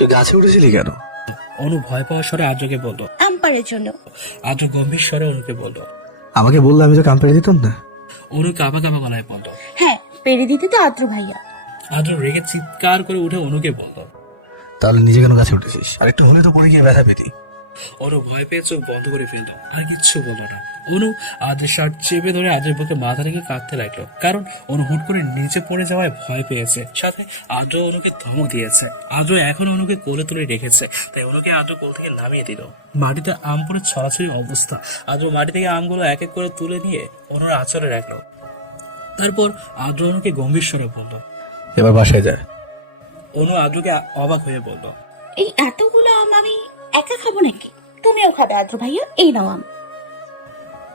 তুই গাছে উঠেছিলি কেন? অনু ভয় পাওয়ার স্বরে আদ্রকে বলল। আম্পারের জন্য। আদ্র গম্ভীর স্বরে অনুকে বলল। আমাকে বললে আমি তো কাম পেরে দিতাম না। অনু কাঁপা কাঁপা গলায় বলল। হ্যাঁ, পেরে দিতে তো আদ্র ভাইয়া। আদ্র রেগে চিৎকার করে উঠে অনুকে বলল। তাহলে নিজে কেন গাছে উঠেছিস? আর একটু হলে তো পড়ে গিয়ে ব্যথা পেতি। অনু ভয় পেয়ে চোখ বন্ধ করে ফেললো, আর কিচ্ছু বললো না। অনু আদ্রের শার্ট চেপে ধরে আদ্রের বুকে মাথা রেখে কাঁদতে লাগলো, কারণ অনু হুট করে নিচে পড়ে যাওয়ায় ভয় পেয়েছে। সাথে আদ্র অনুকে ধমক দিয়েছে। আদ্র এখন অনুকে কোলে তুলে রেখেছে, তাই অনুকে আদ্র কোল থেকে নামিয়ে দিল। মাটিতে আম পড়ে ছড়াছড়ি অবস্থা। আদ্র মাটি থেকে আমগুলো এক এক করে তুলে নিয়ে অনুর আঁচলে রাখলো। তারপর আদ্র অনুকে গম্ভীর স্বরে বলল। এবার বাসায় যায়। অনু আদ্রকে অবাক হয়ে বলল। এই এতগুলো আম আমি একা খাবো নাকি? তুমিও খাবে আদ্র ভাইয়া, এই নাও আম।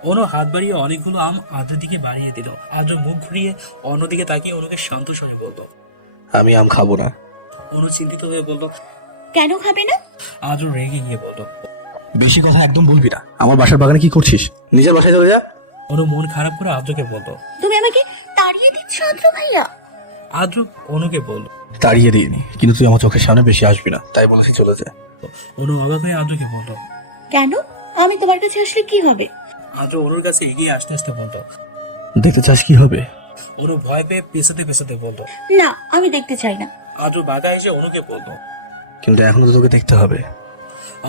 অনু হাত বাড়িয়ে অনেকগুলো আম আদ্রের দিকে বাড়িয়ে দিল। আদ্র মুখ ঘুরিয়ে অন্যদিকে তাকিয়ে অনুকে শান্ত স্বরে বলল। আমি আম খাবো না। অনু চিন্তিত হয়ে বলল। কেন খাবে না? আদ্র রেগে গিয়ে বলল। বেশি কথা একদম বলবি না। আমার বাসার বাগানে কি করছিস? নিজের বাসায় চলে যা। অনু মন খারাপ করে আদ্রকে বলল। তুমি আমাকে তাড়িয়ে দিচ্ছ আদ্র ভাইয়া? আদ্র অনুকে বলল। তাড়িয়ে দিইনি, কিন্তু তুই আমার চোখের সামনে বেশি আসবি না, তাই বলেছি চলে যা। অনু অবাক হয়ে আদ্রকে বলল। কেন? আমি তোমার কাছে আসলে কি হবে? আদ্র অনুর কাছে এগিয়ে আসতে আসতে বলল। দেখতে চাস কি হবে? অনু ভয় পেয়ে পেছাতে পেছাতে বলল। না, আমি দেখতে চাই না। আদ্র বাগা এসে অনুকে বলল। কিন্তু এখনো তো তোকে দেখতে হবে।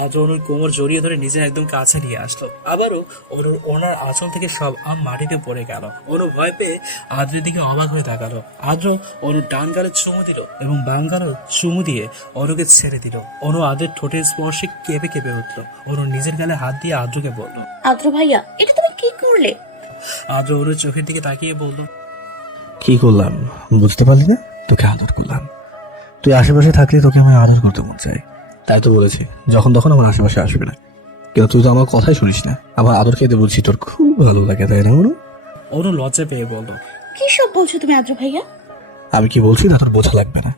আদ্র অনুর কোমর জড়িয়ে ধরে নিজের একদম কাছে নিয়ে আসলো। আবারও অনুর ওনার আঁচল থেকে সব আম মাটিতে পড়ে গেল। অনু ভয় পেয়ে আদ্রের দিকে অবাক হয়ে তাকালো। আদ্র অনুর ডান গালে চুমু দিল এবং বাম গালে চুমু দিয়ে অনুকে ছেড়ে দিল। অনু আদ্রের ঠোঁটের স্পর্শে কেঁপে কেঁপে উঠলো। অনু নিজের গালে হাত দিয়ে আদ্রকে বলল। আদ্র ভাইয়া, এটা তুমি কি করলে? আদ্র অনুর চোখের দিকে তাকিয়ে বলল। কি করলাম বুঝতে পারলি না? তোকে আদর করলাম। তুই আশেপাশে থাকলে তোকে আমি আদর করতে মন চাই, তাই তো বলেছি যখন তখন আমার আশেপাশে আসবে না। কিন্তু তুই তো আমার কথাই শুনিস না। আমার আদর খেতে বলছি, তোর খুব ভালো লাগে তাই না? অনু লজ্জা পেয়ে বলল। কি সব বলছো তুমি আদ্র ভাইয়া? আমি কি বলছি না তোর বোঝা লাগবে না।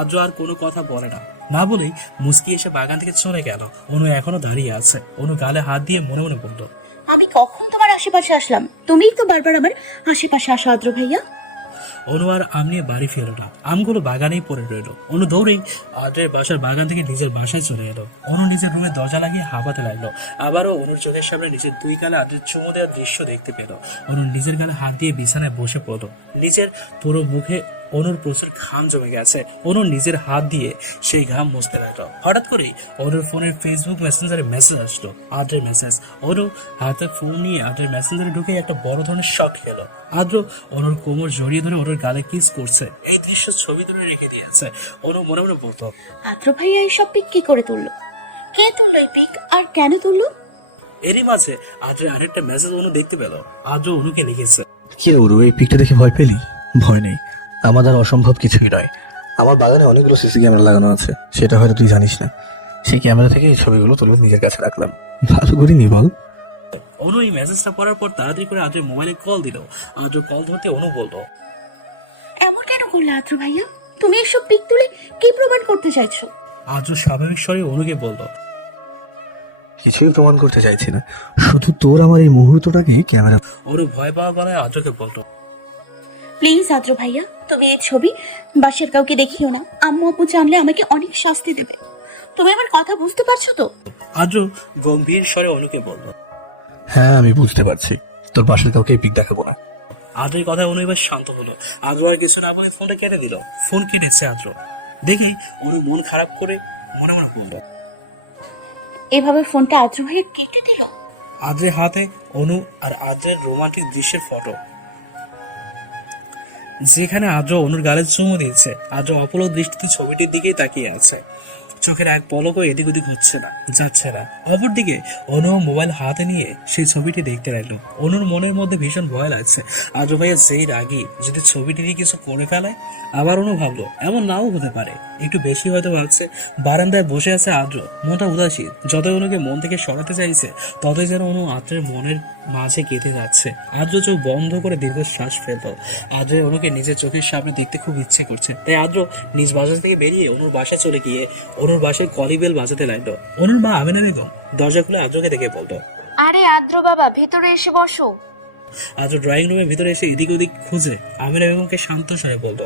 আদ্র আর কোনো কথা বলে না, না বলেই মুস্কি এসে বাগান থেকে চলে গেল। অনু এখনো দাঁড়িয়ে আছে। অনু গালে হাত দিয়ে মনে মনে বলল। আমি কখন তোমার আশেপাশে আসলাম? তুমিই তো বারবার আমার আশেপাশে আসো আদ্র ভাইয়া। অনু আর আম নিয়ে বাড়ি ফেরো না, আমগুলো বাগানেই পড়ে রইল। অনু দৌড়েই আদ্রের বাসার বাগান থেকে নিজের বাসায় চলে এলো। অনু নিজের রুমে দরজা লাগিয়ে হাঁপাতে লাগলো। আবারও অনুর চোখের সামনে নিজের দুই গালে আদ্রের চুমু দেওয়ার দৃশ্য দেখতে পেল। অনু নিজের গালে হাত দিয়ে বিছানায় বসে পড়ল। নিজের পুরো মুখে অনুর প্রচুর ঘাম জমে গেছে। অনু নিজের হাত দিয়ে সেই ঘাম মুছতে লাগলো। হঠাৎ করেই অনুর ফোনের ফেসবুক মেসেঞ্জারে মেসেজ আসলো, আদ্রের মেসেজ। অনু হাতে ফোন নিয়ে আদ্রের মেসেঞ্জারে ঢুকে একটা বড় ধরনের শক খেলো। আদ্র অনুর কোমর জড়িয়ে ধরে অনুর গালে কিস করছে। এই দৃশ্য ছবি তুলে রেখে দিয়েছে। অনু মনে মনে বলতো। আদ্র ভাইয়া এইসব পিক কি করে তুললো? কে তুললো এই পিক, আর কেন তুললো? এরই মাঝে আদ্রের আরেকটা মেসেজ অনু দেখতে পেল। আদ্র অনুকে লিখেছে। কি রে উরু, এই পিকটা দেখে ভয় পেলি? ভয় নেই, আমাদের অসম্ভব কিছুই নয়। আমার বাগানে অনেকগুলো সিসি ক্যামেরা লাগানো আছে, সেটা হয়তো তুই জানিস না। সেই ক্যামেরা থেকে এই ছবিগুলো তুলে নিজের কাছে রাখলাম। ভালো করিনি বল? অনু এই মেসেজটা পড়ার পর তাড়াতাড়ি করে আদ্রের মোবাইলে কল দিল। আদ্র কল ধরতে অনু বলল। এমন কেন করলে আদ্র ভাইয়া? তুমি এসব পিক তুলে কি প্রমাণ করতে চাইছো? আদ্র স্বাভাবিক স্বরে অনুকে বলল। কিছুই প্রমাণ করতে চাইছি না, শুধু তোর আমার এই মুহূর্তটাকে ক্যামেরা। অনু ভয় পাওয়া গলায় আদ্রকে বলল। প্লিজ আদ্র ভাইয়া, তুমি এই ছবি বাসার কাউকে দেখিও না। আম্মু আপু জানলে আমাকে অনেক শাস্তি দেবে। তুমি আমার কথা বুঝতে পারছো তো? আদ্র গম্ভীর স্বরে অনুকে বলল। হ্যাঁ আমি বুঝতে পারছি, তোর পাশের কাউকে এই পিক দেখাবো না। আদ্রের কথা অনু এবার শান্ত হলো। আদ্র আর কিছু না বলে ফোনটা কেটে দিল। ফোন কেটেছে আদ্র দেখে অনু মন খারাপ করে মনে মনে বলল। এভাবে ফোনটা আদ্র ভাইয়া কেটে দিল? আদ্রের হাতে অনু আর আদ্রের রোমান্টিক দৃশ্যের ফটো, যেখানে আদ্র অনুর গালে চুমু দিয়েছে। আদ্র অপলক দৃষ্টিতে ছবিটির দিকেই তাকিয়ে আছে। চোখের এক পলকও এদিক ওদিক হচ্ছে না, যাচ্ছে না। অপরদিকে অনু মোবাইল হাতে নিয়ে সেই ছবিটি দেখতে লাগলো। অনুর মনের মধ্যে ভীষণ ভয় লাগছে। আদ্র ভাইয়া যেই রাগী, যদি ছবিটি দিয়ে কিছু করে ফেলায়। আবার অনু ভাবলো এমন নাও হতে পারে, একটু বেশি হয়তো ভাবছে। বারান্দায় বসে আছে আদ্র, মনটা উদাসীন। যতই অনুকে মন থেকে সরাতে চাইছে, ততই যেন অনু আদ্রের মনের মাঝে গেঁথে যাচ্ছে। আদ্র চোখ বন্ধ করে দীর্ঘশ্বাস ফেলল। আদ্রের অনুকে নিজের চোখের সামনে দেখতে খুব ইচ্ছে করছে, তাই আদ্র নিজ বাসা থেকে বেরিয়ে অনুর বাসায় চলে গিয়ে অনুর বাসায় কলিং বেল বাজাতে লাগলো। অনুর মা আমিনা বেগম দরজা খুলে আদ্রকে দেখে বলতো। আরে আদ্র বাবা, ভিতরে এসে বসো। আদ্র ড্রয়িং রুমের ভিতরে এসে এদিক ওদিক খুঁজে আমিনা বেগমকে শান্ত স্বরে বলতো।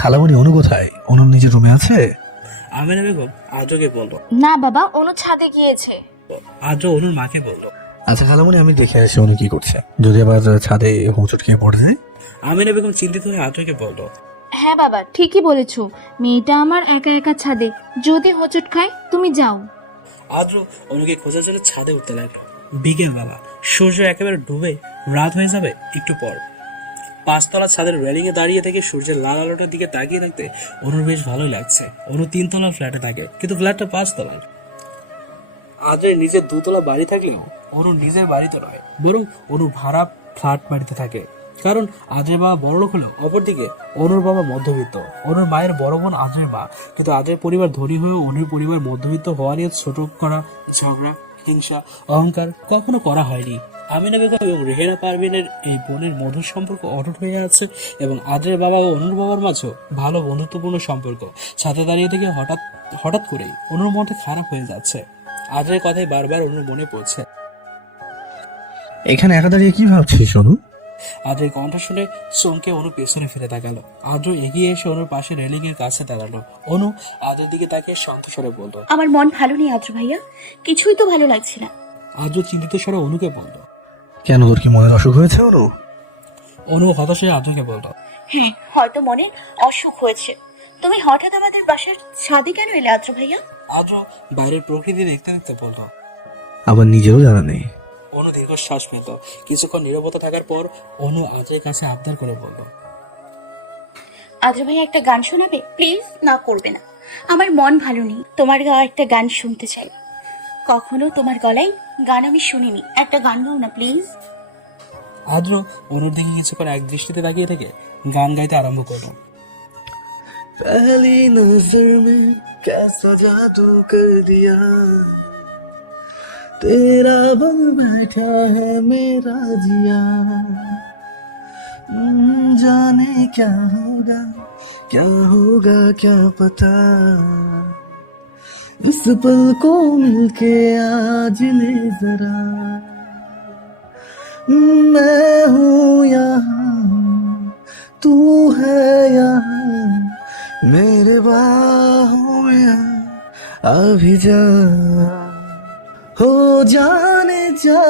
খালামণি অনু কোথায়? অনু নিজের রুমে আছে? আমিনা বেগম আদ্রকে বলল। না বাবা, অনু ছাদে গিয়েছে। আদ্র অনুর মাকে বলল। আচ্ছা খালামণি, আমি দেখে আসি উনি কি করছে, যদি আবার ছাদে হোঁচট খেয়ে পড়ে যায়। আমিনা বেগম চিন্তিত হয়ে আদ্রকে বলল। হ্যাঁ বাবা, ঠিকই বলেছো। মেয়েটা আমার একা একা ছাদে, যদি হোঁচট খায় তুমি যাও। আদ্র অনুকে খোঁজার জন্য ছাদে উঠতে লাগলো। বিকেলবেলা সূর্য একেবারে ডুবে রাত হয়ে যাবে একটু পর। পাঁচতলা ছাদের রেলিং এ দাঁড়িয়ে থেকে সূর্যের লাল আলোটার দিকে তাকিয়ে থাকতে অনুর বেশ ভালোই লাগছে। অনু 3 তলা ফ্ল্যাটে থাকে, কিন্তু ফ্ল্যাটটা 5 তলায়। আদ্রের নিজের 2 তলা বাড়ি থাকলেও অনুর নিজের বাড়িতে নয়, বরং অনু ভাড়া ফ্ল্যাট বাড়িতে থাকে। কারণ আদ্রের বাবা বড়লোক হলেও অপরদিকে অনুর বাবা মধ্যবিত্ত। অনুর মায়ের বড় বোন আদ্রের মা, কিন্তু আদ্রের পরিবার ধনী হয়েও অনুর পরিবার মধ্যবিত্ত হওয়া নিয়ে ছোট করা, ঝগড়া, হিংসা, অহংকার কখনো করা হয়নি। আমিনা বেগম এবং রেহেনা পারভিনের এই বোনের মধুর সম্পর্ক অটুট হয়ে আছে, এবং আদ্রের বাবা ও অনুর বাবার মাঝেও ভালো বন্ধুত্বপূর্ণ সম্পর্ক। ছাদে দাঁড়িয়ে থেকে হঠাৎ হঠাৎ করেই অনুর মনটা খারাপ হয়ে যাচ্ছে। আদ্রের কথাই বারবার অনুর মনে পড়ছে। এখানে একা দাঁড়িয়ে কি ভাবছিস অনু? আদ্রের কণ্ঠ শুনে চমকে অনু পেছনে ফিরে তাকালো। আদ্র এগিয়ে এসে অনুর পাশে রেলিং এর কাছে দাঁড়ালো। অনু আদ্রের দিকে তাকিয়ে শান্ত স্বরে বলল। আমার মন ভালো নেই আদ্র ভাইয়া, কিছুই তো ভালো লাগছে না। আদ্র চিন্তিত স্বরে অনুকে বলল। কেন, তোর কি মনের অসুখ হয়েছে অনু? অনু হতাশ হয়ে আদ্রকে বলল। হ্যাঁ, হয়তো মনে অসুখ হয়েছে। তুমি হঠাৎ আমাদের বাসার ছাদে কেন এলে আদ্র ভাইয়া? আদ্র বাইরের প্রকৃতি দেখতে দেখতে বলল। আমার নিজেরও জানা নেই। অনু দীর্ঘশ্বাস পেল। কিছুক্ষণ নীরবতা থাকার পর অনু আদ্রের কাছে আবদার করে বলল। আদ্র ভাইয়া একটা গান শোনাবে প্লিজ? না, করবে না, আমার মন ভালো নেই। তোমার গাওয়া একটা গান শুনতে চাই। কখনো তোমার গলায় গান আমি শুনিনি, একটা গান গাও না প্লিজ। আদ্র অনুর দিকে কিছুক্ষণ এক দৃষ্টিতে তাকিয়ে থেকে গান গাইতে আরম্ভ করল। पहली नजर में कैसा जादू कर दिया, तेरा बन बैठा है मेरा जिया। जाने क्या होगा क्या पता, इस पल को मिलके आज ले जरा। मैं हूँ यहाँ, तू है यहाँ, मेरे बाहों में अभी जा। हो जाने जा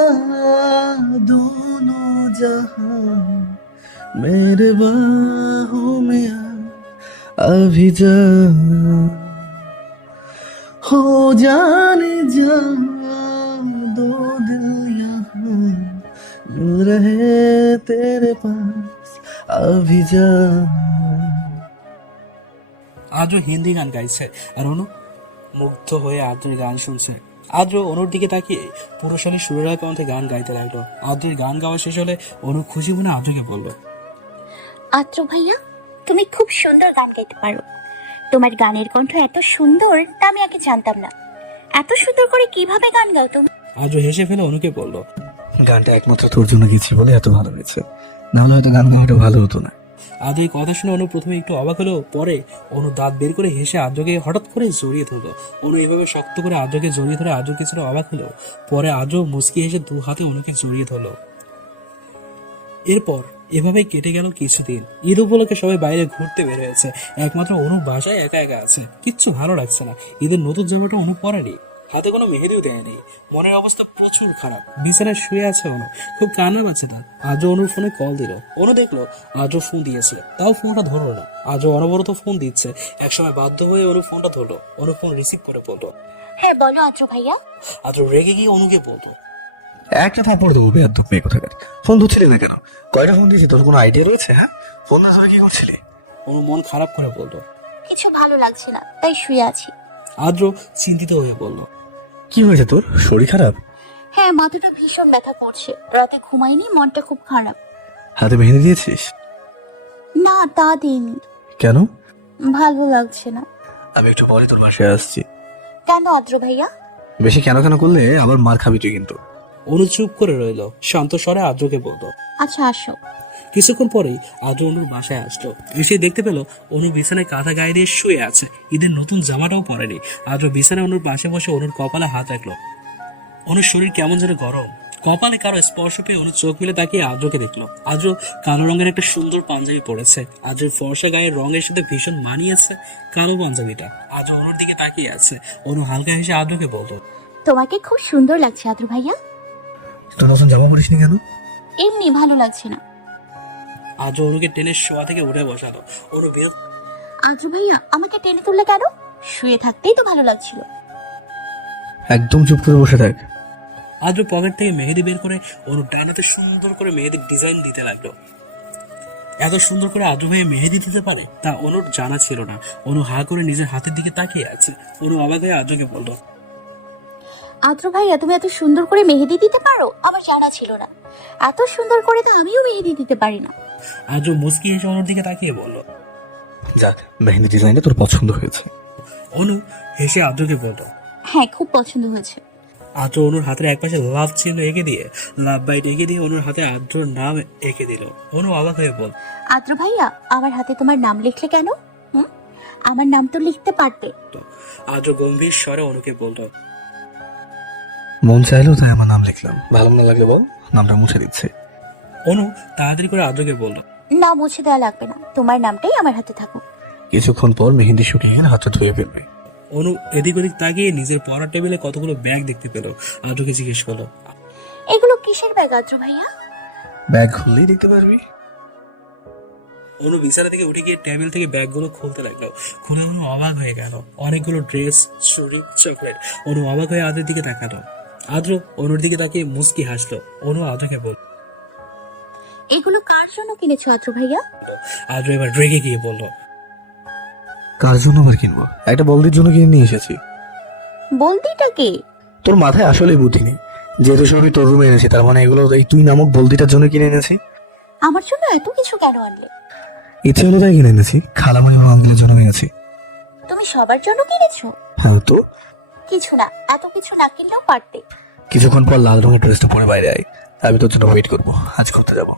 दोनों जहां, मेरे बाहों में अभी जा। हो जाने जा दो दिल यहाँ, मिल रहे तेरे पास अभी जा। আদ্র হিন্দি গান গাইছে আর অনু মুগ্ধ হয়ে আদ্রের গান শুনছে। আদ্র অনুর দিকে তাকিয়ে পুরুষালী সুরের কণ্ঠে গান গাইতে লাগলো। আদ্রের গান গাওয়া শেষ হলে অনু খুশি মনে আদ্রকে বলল। আদ্র ভাইয়া, তুমি খুব সুন্দর গান গাইতে পারো। তোমার গানের কণ্ঠ এত সুন্দর তা আমি আগে জানতাম না। এত সুন্দর করে কিভাবে গান গাও তুমি? আদ্র হেসে ফেলে অনুকে বলল। গানটা একমাত্র তোর জন্য গেছি বলে এত ভালো হয়েছে, না হলে হয়তো গান গাওয়াটা ভালো হতো না। আদ্রের কথা শুনে অনু প্রথমে একটু অবাক হলেও পরে অনু দাঁত বের করে হেসে আদ্রকে হঠাৎ করে জড়িয়ে ধরলো। অনু এভাবে শক্ত করে আদ্রকে জড়িয়ে ধরে আদ্র কিছুটা অবাক হলেও পরে আদ্র মুচকি হেসে 2 হাতে অনুকে জড়িয়ে ধরলো। এরপর এভাবেই কেটে গেল কিছুদিন। ঈদ উপলক্ষে সবাই বাইরে ঘুরতে বের হয়েছে, একমাত্র অনু বাসায় একা একা আছে। কিচ্ছু ভালো লাগছে না। ঈদের নতুন জামাটা অনু পরেনি, হাতে কোনো মেহেদিও দেয়নি। মনের অবস্থা প্রচুর খারাপ। বিছানায় শুয়ে আছে অনু, খুব কান্না পাচ্ছে তার। আজও অনুর ফোনে কল দিল। অনু দেখলো আজও ফোন দিয়েছে, তাও ফোনটা ধরলো না। আজও অনবরত ফোন দিচ্ছে। একসময় বাধ্য হয়ে অনু ফোনটা ধরলো। অনু ফোন রিসিভ করে বললো। হ্যাঁ বলো আদ্র ভাইয়া। আজও রেগে গিয়ে অনুকে বলতো। একটা থাপ্পড় দেবো বেয়াদব মেয়ে কোথাকার। ফোন ধরছিলি না কেন? কয়টা ফোন দিয়েছি, তোর কোনো আইডিয়া রয়েছে? হ্যাঁ, ফোন না ধরে কি করছিলি? অনু মন খারাপ করে বলতো। কিছু ভালো লাগছে না, তাই শুয়ে আছি। আদ্র চিন্তিত হয়ে বলল। কি হয়েছে তোর? শরীর খারাপ? হ্যাঁ, মাথাটা ভীষণ ব্যথা করছে, রাতে ঘুমাইনি, মনটা খুব খারাপ। হাতে মেহেদি দিয়েছিস? না, তা দিইনি। কেন? ভালো লাগছে না। আমি একটু পরে তোর বাসায় আসছি। কেন আদ্র ভাইয়া? বেশি কেন কেন করলে আবার মার খাবি তুই কিন্তু। অনু চুপ করে রইল, শান্ত স্বরে আদ্রকে বলতো। আচ্ছা আসো। কিছুক্ষণ পরেই আদ্র অনুর বাসায় আসলো। এসে দেখতে পেল অনু বিছানায় কাঁথা গায়ে দিয়ে শুয়ে আছে। ঈদের নতুন জামাটাও পরেনি। আদ্র বিছানায় অনুর পাশে বসে অনুর কপালে হাত রাখলো। অনুর শরীর কেমন যেন গরম, কপালে কারো স্পর্শ পেয়ে অনু চোখ মেলে তাকিয়ে আদ্রকে দেখলো। আদ্র কালো রঙের একটা সুন্দর পাঞ্জাবি পরেছে। আদ্রের ফর্সা গায়ের রঙের সাথে ভীষণ মানিয়েছে কালো পাঞ্জাবিটা। আদ্র অনুর দিকে তাকিয়ে আছে। অনু হালকা হেসে আদ্রকে বলল, তোমাকে খুব সুন্দর লাগছে আদ্র ভাইয়া। তোর নতুন জামা পরিসনি কেন? এমনি ভালো লাগছে না। আদ্র অনুকে টেনে শোয়া থেকে উঠে বসালো। অনু বিরক্ত আদ্র ভাইয়া আমাকে টেনে তুললে কেন? শুয়ে থাকতেই তো ভালো লাগছিল। একদম চুপ করে বসে থাক। আদ্র পকেট থেকে মেহেদি বের করে অনুর ডাইনাতে সুন্দর করে মেহেদির ডিজাইন দিতে লাগলো। এত সুন্দর করে আদ্র ভাই মেহেদি দিতে পারে তা অনুর জানা ছিল না। অনু হা করে নিজের হাতের দিকে তাকিয়ে আছে। অনু অবাক হয়ে আদ্রকে বলল, আদ্র ভাইয়া তুমি এত সুন্দর করে মেহেদি দিতে পারো? আমার জানা ছিল না। এত সুন্দর করে তো আমিও মেহেদি দিতে পারি না। আদ্র মুচকি হেসে অনুর দিকে তাকিয়ে বলল। যাক, মেহেন্দি ডিজাইনটা তোর পছন্দ হয়েছে। অনু হেসে আদ্রকে বলল। হ্যাঁ, খুব পছন্দ হয়েছে। আদ্র অনুর হাতের একপাশে লাভ চিহ্ন এঁকে দিয়ে, লাভ বাইট এঁকে দিয়ে অনুর হাতে আদ্রর নাম এঁকে দিল। অনু অবাক হয়ে বল, আদ্র ভাইয়া আমার হাতে তোমার নাম লিখলে কেন? আমার নাম তো লিখতে পারতে। আদ্র গম্ভীর স্বরে অনুকে বলল, মন চাইলো তাই আমার নাম লিখলাম, ভালো না লাগলে বল, নামটা মুছে দিচ্ছে। অনু তাড়াতাড়ি করে আদ্রকে বলল, না, মুছে দেওয়া লাগবে না, তোমার নামটাই আমার হাতে থাকুক। কিছুক্ষণ পর মেহেন্দি শুকিয়ে গেলে হাতটা ধুয়ে ফেলবে। অনু এদিক ওদিক তাকিয়ে নিজের পড়ার টেবিলে কতগুলো ব্যাগ দেখতে পেল। আদ্রকে জিজ্ঞেস করলো, এগুলো কিসের ব্যাগ আদ্র ভাইয়া? ব্যাগ খুললেই দেখতে পারবি। অনু বিছানা থেকে উঠে গিয়ে টেবিল থেকে ব্যাগগুলো খুলতে লাগলো। খুলে অনু অবাক হয়ে গেল। অনেকগুলো ড্রেস, চুড়ি, চকলেট। অনু অবাক হয়ে আদ্রের দিকে তাকালো। আদ্র অনুর দিকে তাকিয়ে মুচকি হাসলো। অনু আদ্রকে বলল, এগুলো কার জন্য কিনেছো আদ্র ভাইয়া? আদ্র এবার রেগে গিয়ে বলল, কার জন্য আবার কিনবো? একটা বলদির জন্য কিনে নিয়ে এসেছি। বলদিটা কে? তোর মাথায় আসলে বুদ্ধি নেই। যেহেতু সব আমি তোর রুমে এনেছি, তার মানে এগুলো এই তুই নামক বলদিটার জন্য কিনে এনেছি। আমার জন্য এত কিছু কেন আনলে? ইচ্ছে হলো তাই কিনে এনেছি। খালামাই এবং আঙ্কেলের জন্য এনেছি। তুমি সবার জন্য কিনেছো? হ্যাঁ তো কিছু না, এত কিছু না কিনলেও পারতে। কিছুক্ষণ পর লাল রঙের ড্রেসটা পরে বাইরে আয়, আমি তোর জন্য ওয়েট করবো, আজ ঘুরতে যাবো।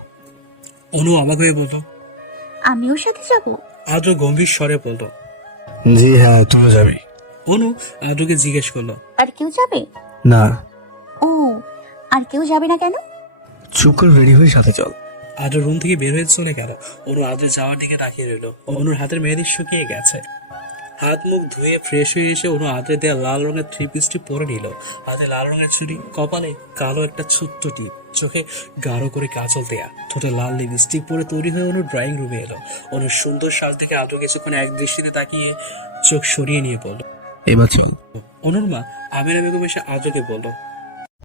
অনু অবাক হয়ে বলল। আমিও সাথে যাব? আদ্র গম্ভীর স্বরে বলল, জি হ্যাঁ, তুইও যাবি? অনু আদ্রকে জিজ্ঞেস করলো, আর কেউ যাবে? না। ও, আর কেউ যাবে না কেন? চুপ করে রেডি হয়ে সাথে চল। আদ্র রুম থেকে বের হয়ে চলে গেল। অনু আদ্র যাওয়ার দিকে তাকিয়ে রইল। অনুর হাতের মেহেদি শুকিয়ে গেছে। হাত মুখ ধুয়ে ফ্রেশ হয়ে এসে অনু হাতে দেওয়া লাল রঙের থ্রি পিসটি পরে নিল। হাতে লাল রঙের ছুরি, কপালে কালো একটা ছোট্ট টিপ, চোখে গাঢ় করে কাজল দেয়া, ঠোঁটে লাল লিপস্টিক পরে তৈরি হয়ে অনু ড্রয়িং রুমে এলো। অনুর সুন্দর সাজ দেখে আদ্র কিছুক্ষণ এক দৃষ্টিতে তাকিয়ে চোখ সরিয়ে নিয়ে বলল, এবার চল। অনুর মা আমেরা বেগম এসে আদ্রকে বলল,